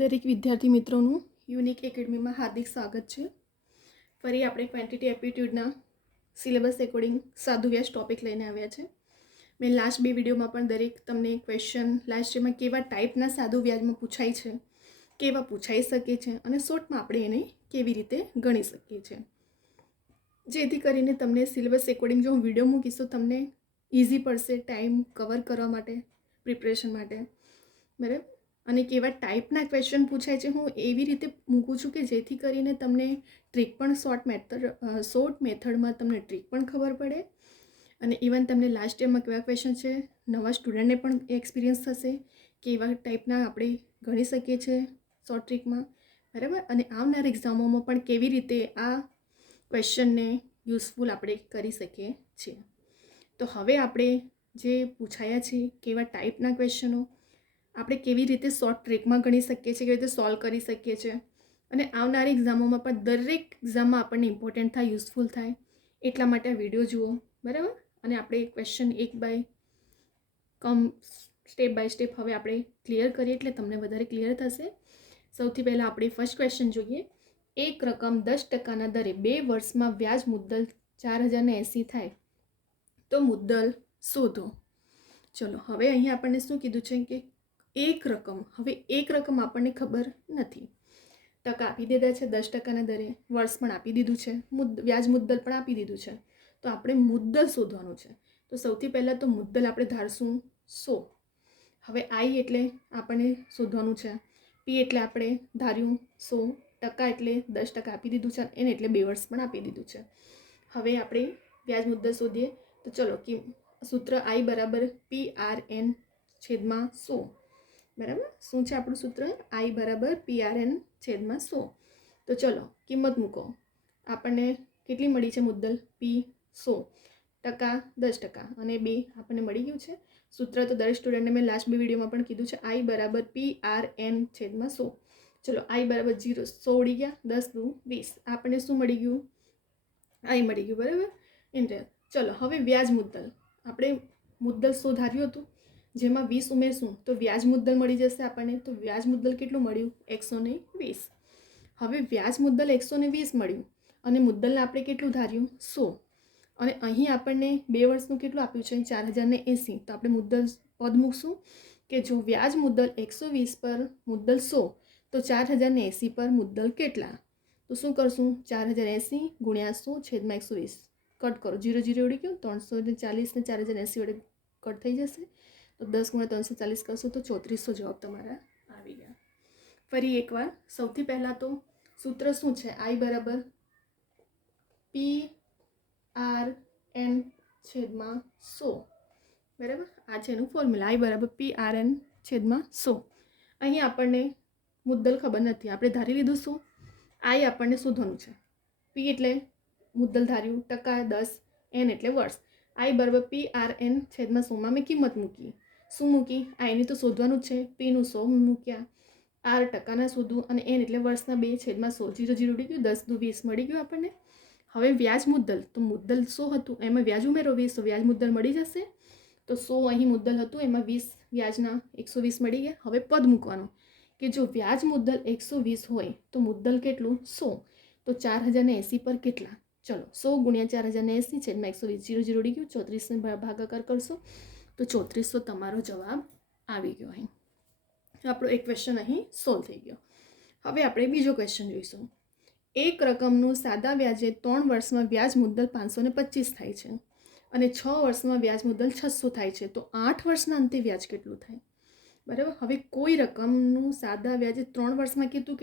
દરેક વિદ્યાર્થી મિત્રોનું યુનિક એકેડમીમાં હાર્દિક સ્વાગત છે. ફરી આપણે ક્વોન્ટિટી એપ્ટિટ્યૂડના સિલેબસ એકોર્ડિંગ સાદું વ્યાજ ટોપિક લઈને આવ્યા છે. મેં લાસ્ટ બે વિડીયોમાં પણ દરેક તમને ક્વેશ્ચન લાસ્ટ યરમાં કેવા ટાઈપના સાદું વ્યાજમાં પૂછાય છે, કેવા પૂછાઈ શકે છે અને શોર્ટમાં આપણે એને કેવી રીતે ગણી શકીએ છીએ, જેથી કરીને તમને સિલેબસ એકોર્ડિંગ જો હું વિડીયો મૂકીશ તો તમને ઇઝી પડશે ટાઈમ કવર કરવા માટે, પ્રિપરેશન માટે, બરાબર. અને કેવા ટાઈપના ક્વેશ્ચન પૂછાય છે હું એવી રીતે મૂકું છું કે જેથી કરીને તમને ટ્રીક પણ શોર્ટ મેથડમાં તમને ટ્રીક પણ ખબર પડે અને ઇવન તમને લાસ્ટ યરમાં કેવા ક્વેશ્ચન છે નવા સ્ટુડન્ટને પણ એક્સપિરિયન્સ થશે કેવા ટાઈપના આપણે ગણી શકીએ છીએ શોર્ટ ટ્રીકમાં, બરાબર. અને આવનાર એક્ઝામોમાં પણ કેવી રીતે આ ક્વેશ્ચનને યુઝફુલ આપણે કરી શકીએ છીએ. તો હવે આપણે જે પૂછાયા છે કેવા ટાઈપના ક્વેશ્ચનો આપણે કેવી રીતે શોર્ટ ટ્રીકમાં ગણી શકીએ છીએ, કેવી રીતે સોલ્વ કરી શકીએ છીએ અને આવનારી એક્ઝામોમાં પણ દરેક એક્ઝામમાં આપણને ઇમ્પોર્ટન્ટ થાય, યુઝફુલ થાય, એટલા માટે આ વિડીયો જુઓ, બરાબર. અને આપણે ક્વેશ્ચન સ્ટેપ બાય સ્ટેપ હવે આપણે ક્લિયર કરીએ એટલે તમને વધારે ક્લિયર થશે. સૌથી પહેલાં આપણે ફર્સ્ટ ક્વેશ્ચન જોઈએ. એક રકમ 10% દરે 2 વર્ષમાં વ્યાજ મુદ્દલ 4080 થાય તો મુદ્દલ શોધો. ચલો, હવે અહીંયા આપણને શું કીધું છે કે એક રકમ આપણને ખબર નથી. ટકા આપી દીધા છે 10%ના દરે, વર્ષ પણ આપી દીધું છે, વ્યાજ મુદ્દલ પણ આપી દીધું છે. તો આપણે મુદ્દલ શોધવાનું છે. તો સૌથી પહેલાં તો મુદ્દલ આપણે ધારશું 100. હવે આઈ એટલે આપણને શોધવાનું છે, પી એટલે આપણે ધાર્યું 100, ટકા એટલે 10% આપી દીધું છે, એને એટલે 2 વર્ષ પણ આપી દીધું છે. હવે આપણે વ્યાજ મુદ્દલ શોધીએ તો ચલો કે સૂત્ર આઈ બરાબર PRN છેદમાં 100, બરાબર. શું છે આપણું સૂત્ર? આઈ બરાબર PRN છેદમાં 100. તો ચલો કિંમત મૂકો. આપણને કેટલી મળી છે મુદ્દલ? P100, ટકા 10% અને 2 આપણને મળી ગયું છે. સૂત્ર તો દરેક સ્ટુડન્ટને મેં લાસ્ટ બે વિડીયોમાં પણ કીધું છે, આઈ બરાબર PRN છેદમાં 100. ચલો આઈ બરાબર 0, 100 ઉડી ગયા, 10 દુ 20, આપણને શું મળી ગયું? આઈ મળી ગયું, બરાબર. એન્ટર. ચલો હવે વ્યાજ મુદ્દલ, આપણે મુદ્દલ 100 ધાર્યું હતું, જેમાં 20 ઉમેરશું તો વ્યાજ મુદ્દલ મળી જશે આપણને. તો વ્યાજ મુદ્દલ કેટલું મળ્યું? 120. હવે વ્યાજ મુદ્દલ 120 મળ્યું અને મુદ્દલને આપણે કેટલું ધાર્યું? 100. અને અહીં આપણને 2 વર્ષનું કેટલું આપ્યું છે? 4080. તો આપણે મુદ્દલ પદ મૂકશું કે જો વ્યાજ મુદ્દલ 120 પર મુદ્દલ 100 તો 4080 પર મુદ્દલ કેટલા? તો શું કરશું? 4080 ગુણ્યા 100 છેદમાં 120. કટ કરો, 0 0 ઉડી ગયું, 340 ને 4080 વડે કટ થઈ જશે. તો 10 ગુણ્યા 340 કરશો તો 3400 જવાબ તમારા આવી ગયા. ફરી એકવાર, સૌથી પહેલાં તો સૂત્ર શું છે? આઈ બરાબર PRN છેદમાં 100, બરાબર. આ છે એનું ફોર્મ્યુલા, આઈ બરાબર PRN છેદમાં 100. અહીં આપણને મુદ્દલ ખબર નથી, આપણે ધારી લીધું 100. આઈ આપણને શોધવાનું છે. પી એટલે મુદ્દલ ધાર્યું, ટકા 10, એન એટલે વર્ષ. આઈ બરાબર PRN છેદમાં 100માં મેં કિંમત મૂકી. શું મૂકી? આઈની તો શોધવાનું જ છે, પીનું 100 મૂક્યા, આર ટકાના શોધવું અને એન એટલે વર્ષના 2 છેદમાં 100, 0 0 ઉડી ગયું, 10 દુ 20 મળી ગયું આપણને. હવે વ્યાજ મુદ્દલ, તો મુદ્દલ 100 હતું, એમાં વ્યાજ ઉમેરો 20 તો વ્યાજ મુદ્દલ મળી જશે. તો 100 અહીં મુદ્દલ હતું, એમાં 20 વ્યાજના 120 મળી ગયા. હવે પદ મૂકવાનું કે જો વ્યાજ મુદ્દલ 120 હોય તો મુદ્દલ કેટલું? 100. તો 4080 પર કેટલા? ચલો 100 ગુણ્યા 4080 છેદમાં 120, 0 0 ઉડી ગયું, 34 ભાગાકાર કરશો તો 3400 તમારો જવાબ આવી ગયો. અહીં આપણો એક ક્વેશ્ચન અહીં સોલ્વ થઈ ગયો. હવે આપણે બીજો ક્વેશ્ચન જોઈશું. એક રકમનું સાદા વ્યાજે 3 વર્ષમાં વ્યાજ મુદ્દલ 525 થાય છે અને 6 વર્ષમાં વ્યાજ મુદ્દલ 600 થાય છે, તો 8 વર્ષના અંતે વ્યાજ કેટલું થાય? બરાબર. હવે કોઈ રકમનું સાદા વ્યાજે 3 વર્ષમાં કેટલું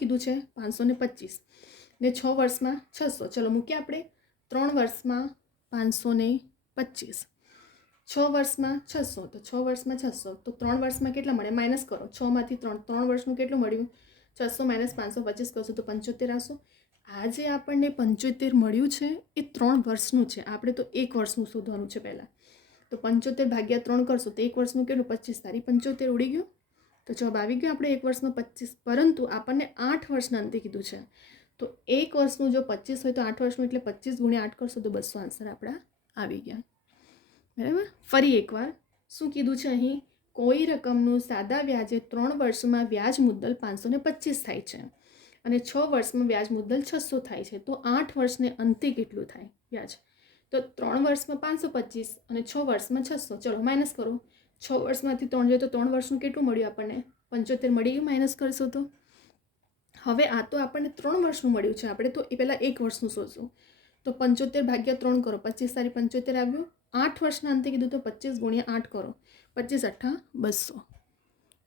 કીધું છે? 525 ને 6 વર્ષમાં 600. ચલો મૂકીએ આપણે. 3 વર્ષમાં 525, 6 વર્ષમાં 600, તો 6 વર્ષમાં 600, તો 3 વર્ષમાં કેટલા મળે? માઇનસ કરો, 6 માંથી 3 વર્ષનું કેટલું મળ્યું? 600 માઇનસ 525 કરશો તો 75 આવશો. આ જે આપણને 75 મળ્યું છે એ 3 વર્ષનું છે, આપણે તો 1 વર્ષનું શોધવાનું છે પહેલાં. તો 75 ભાગ્યા 3 કરશો તો 1 વર્ષનું કેટલું? 25 તારી 75 ઉડી ગયું, તો જવાબ આવી ગયો આપણે 1 વર્ષનો 25. પરંતુ આપણને 8 વર્ષના અંતે કીધું છે, તો 1 વર્ષનું જો 25 હોય તો 8 વર્ષનું એટલે 25 ગુણ્યા 8 કરશો તો 200 આન્સર આપણા આવી ગયા, બરાબર. ફરી એકવાર શું કીધું છે અહીં? કોઈ રકમનું સાદા વ્યાજે 3 વર્ષમાં વ્યાજ મુદ્દલ 525 થાય છે અને 6 વર્ષમાં વ્યાજ મુદ્દલ 600 થાય છે, તો 8 વર્ષને અંતે કેટલું થાય વ્યાજ? તો 3 વર્ષમાં 525 અને 6 વર્ષમાં 600. ચલો માઇનસ કરો. 6 વર્ષમાંથી 3 જોઈએ તો 3 વર્ષનું કેટલું મળ્યું આપણને? 75 મળી ગયું. માઇનસ કરશો તો હવે આ તો આપણને 3 વર્ષનું મળ્યું છે, આપણે તો એ પહેલાં 1 વર્ષનું શોધશું. તો 75 ભાગ્યા 3 કરો, 25 તારી 75 આવ્યું. 8 વર્ષના અંતે કીધું તો 25 ગુણ્યા 8 કરો, 25 8 200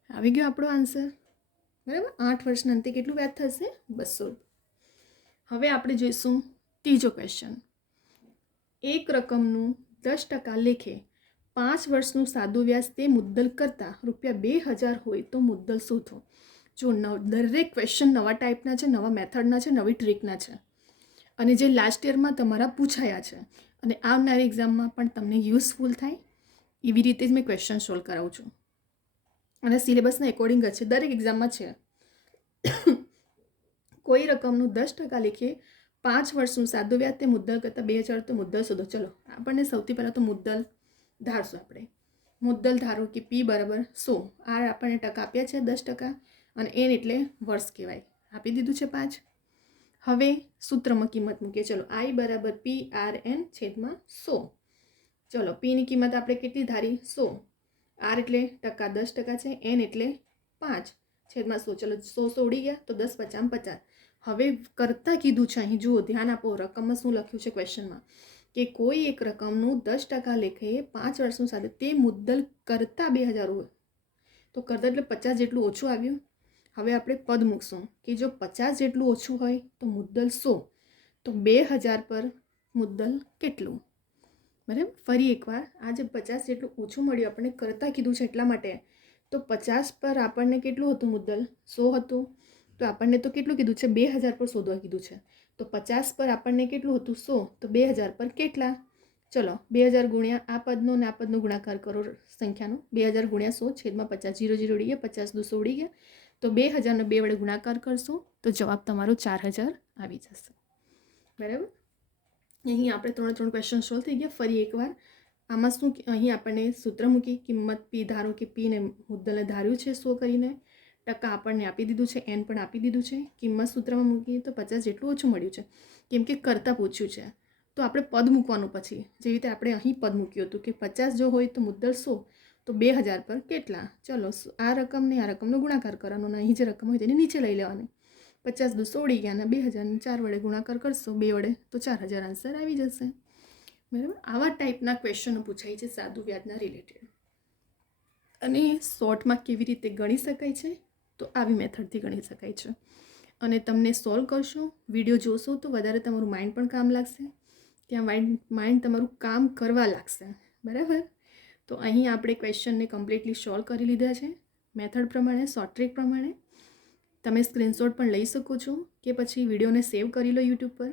આવી ગયો આપણો આન્સર. બરાબર, 8 વર્ષના અંતે કેટલું વ્યાજ થશે? 200. હવે આપણે જોઈશું ત્રીજો ક્વેશ્ચન. એક રકમનું 10% લેખે 5 વર્ષનું સાદું વ્યાજ તે મુદ્દલ કરતાં ₹2000 હોય તો મુદ્દલ શોધો. જો દરેક ક્વેશ્ચન નવા ટાઈપના છે, નવા મેથડના છે, નવી ટ્રીકના છે અને જે લાસ્ટ યરમાં તમારા પૂછાયા છે અને આવનારી એક્ઝામમાં પણ તમને યુઝફુલ થાય એવી રીતે જ મેં ક્વેશ્ચન સોલ્વ કરાવું છું અને સિલેબસના એકોર્ડિંગ જ છે, દરેક એક્ઝામમાં છે. કોઈ રકમનું 10% લેખે 5 વર્ષનું સાદું વ્યાજ તે મુદ્દલ કરતાં 2000 તો મુદ્દલ શોધો. ચલો આપણને સૌથી પહેલાં તો મુદ્દલ ધારશું. આપણે મુદ્દલ ધારો કે P બરાબર 100. આ આપણને ટકા આપ્યા છે 10% અને N એટલે વર્ષ કહેવાય, આપી દીધું છે 5. હવે સૂત્રમાં કિંમત મૂકીએ. ચલો I બરાબર PRN છેદમાં 100. ચલો Pની કિંમત આપણે કેટલી ધારી? 100. R એટલે ટકા 10% છે, N એટલે 5 છેદમાં 100. ચલો 100 ઉડી ગયા તો 10 50 50. હવે કરતાં કીધું છે, અહીં જુઓ ધ્યાન આપો, રકમમાં શું લખ્યું છે ક્વેશ્ચનમાં કે કોઈ એક રકમનું 10% લેખે 5 વર્ષનું સાદું તે મુદ્દલ કરતાં 2000 હોય તો કરતાં એટલે 50 જેટલું ઓછું આવ્યું. હવે આપણે પદ મૂકશું કે જો 50 જેટલું ઓછું હોય તો મુદ્દલ 100, તો 2000 પર મુદ્દલ કેટલું? બરાબર, ફરી એકવાર આ જે 50 જેટલું ઓછું મળ્યું આપણને કરતાં કીધું છે એટલા માટે, તો 50 પર આપણને કેટલું હતું મુદ્દલ? 100 હતું. તો આપણને તો કેટલું કીધું છે? 2000 પર શોધવા કીધું છે. તો 50 પર આપણને કેટલું હતું? 100. તો 2000 પર કેટલા? ચલો 2000 ગુણ્યા આ પદનો અને આ પદનો ગુણાકાર કરો સંખ્યાનો. 2000 ગુણ્યા 100 છેદમાં 50. 0 0 ઉડી ગયા, 50 200 ઉડી ગયા. તો 2000 2 વડે ગુણાકાર કરશો તો જવાબ તમારો 4000 આવી જશે. બરાબર, અહીં આપણે 3 ક્વેશ્ચન સોલ્વ થઈ ગયા. ફરી એકવાર આમાં શું, અહીં આપણને સૂત્ર મૂકી, કિંમત P ધારો કે P ને મુદ્દલે ધાર્યું છે 100 કરીને, ટકા આપણને આપી દીધું છે, N પણ આપી દીધું છે, કિંમત સૂત્રમાં મૂકીએ તો 50 જેટલું ઓછું મળ્યું છે કેમ કે કરતાં પૂછ્યું છે. તો આપણે પદ મૂકવાનું પછી, જેવી રીતે આપણે અહીં પદ મૂક્યું હતું કે 50 જો હોય તો મુદ્દલ 100, તો 2000 પર કેટલા? ચલો આ રકમને આ રકમનો ગુણાકાર કરવાનો અને અહીં જે રકમ હોય તેની નીચે લઈ લેવાની. 50 200 ઉડી ગયા અને 2000 4 વડે ગુણાકાર કરશો 2 વડે તો 4000 આન્સર આવી જશે. બરાબર, આવા ટાઈપના ક્વેશ્ચનો પૂછાય છે સાદું વ્યાજના રિલેટેડ. અને શોર્ટમાં કેવી રીતે ગણી શકાય છે? તો આવી મેથડથી ગણી શકાય છે. અને તમને સોલ્વ કરશો, વિડીયો જોશો તો વધારે તમારું માઇન્ડ પણ કામ લાગશે, ત્યાં માઇન્ડ તમારું કામ કરવા લાગશે. બરાબર, તો અહીં આપણે ક્વેશ્ચનને કમ્પ્લીટલી સોલ્વ કરી લીધા છે મેથડ પ્રમાણે, શોર્ટ ટ્રીક પ્રમાણે. તમે સ્ક્રીનશોટ પણ લઈ શકો છો કે પછી વિડીયોને સેવ કરી લો યુટ્યુબ પર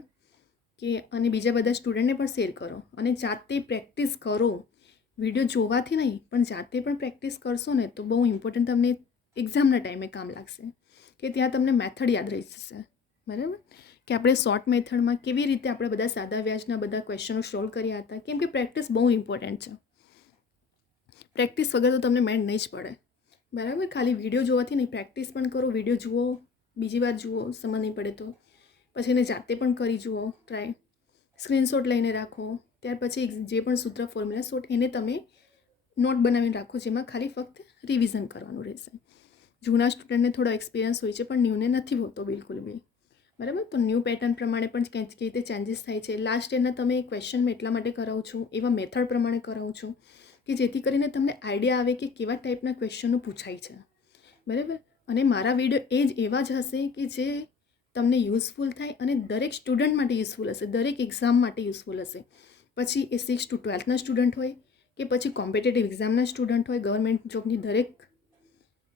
કે અને બીજા બધા સ્ટુડન્ટને પણ શેર કરો અને જાતે પ્રેક્ટિસ કરો. વિડીયો જોવાથી નહીં પણ જાતે પણ પ્રેક્ટિસ કરશો ને તો બહુ ઇમ્પોર્ટન્ટ તમને એક્ઝામના ટાઈમે કામ લાગશે કે ત્યાં તમને મેથડ યાદ રહી જશે. બરાબર, કે આપણે શોર્ટ મેથડમાં કેવી રીતે આપણે બધા સાદા વ્યાજના બધા ક્વેશ્ચનો સોલ્વ કર્યા હતા, કેમ કે પ્રેક્ટિસ બહુ ઇમ્પોર્ટન્ટ છે. પ્રેક્ટિસ વગર તો તમને મેળ નહીં જ પડે. બરાબર, ખાલી વિડીયો જોવાથી નહીં, પ્રેક્ટિસ પણ કરો. વિડીયો જુઓ, બીજી વાર જુઓ, સમજ નહીં પડે તો પછી એને જાતે પણ કરી જુઓ ટ્રાય. સ્ક્રીનશોટ લઈને રાખો, ત્યાર પછી જે પણ સૂત્ર ફોર્મ્યુલા શોટ એને તમે નોટ બનાવીને રાખો, જેમાં ખાલી ફક્ત રિવિઝન કરવાનું રહેશે. જૂના સ્ટુડન્ટને થોડો એક્સપિરિયન્સ હોય છે પણ ન્યૂને નથી હોતો બિલકુલ બી. બરાબર, તો ન્યૂ પેટર્ન પ્રમાણે પણ કઈ રીતે ચેન્જીસ થાય છે. લાસ્ટ યરના તમે ક્વેશ્ચન મેં એટલા માટે કરાવું છું, એવા મેથડ પ્રમાણે કરાવું છું કે જેથી કરીને તમને આઈડિયા આવે કે કેવા ટાઈપના ક્વેશ્ચનો પૂછાય છે. બરાબર, અને મારા વિડીયો એ જ એવા જ હશે કે જે તમને યુઝફુલ થાય અને દરેક સ્ટુડન્ટ માટે યુઝફુલ હશે, દરેક એક્ઝામ માટે યુઝફુલ હશે. પછી એ 6 to 12ના સ્ટુડન્ટ હોય કે પછી કોમ્પિટેટિવ એક્ઝામના સ્ટુડન્ટ હોય, ગવર્મેન્ટ જોબની દરેક,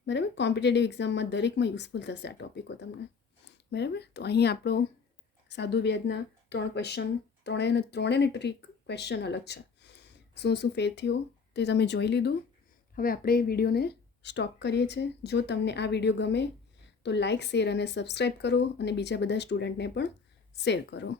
બરાબર, કોમ્પિટેટિવ એક્ઝામમાં દરેકમાં યુઝફુલ થશે આ ટોપિકો તમને. બરાબર, તો અહીં આપણો સાદું વ્યાજના 3 ક્વેશ્ચન, ત્રણેયની ટ્રીક ક્વેશ્ચન અલગ છે. શું શું ફેર થયો તે તમે જોઈ લીધું. હવે આપણે વિડીયોને સ્ટોપ કરીએ છીએ. જો તમને આ વિડીયો ગમે તો લાઇક, શેર અને સબસ્ક્રાઈબ કરો અને બીજા બધા સ્ટુડન્ટને પણ શેર કરો.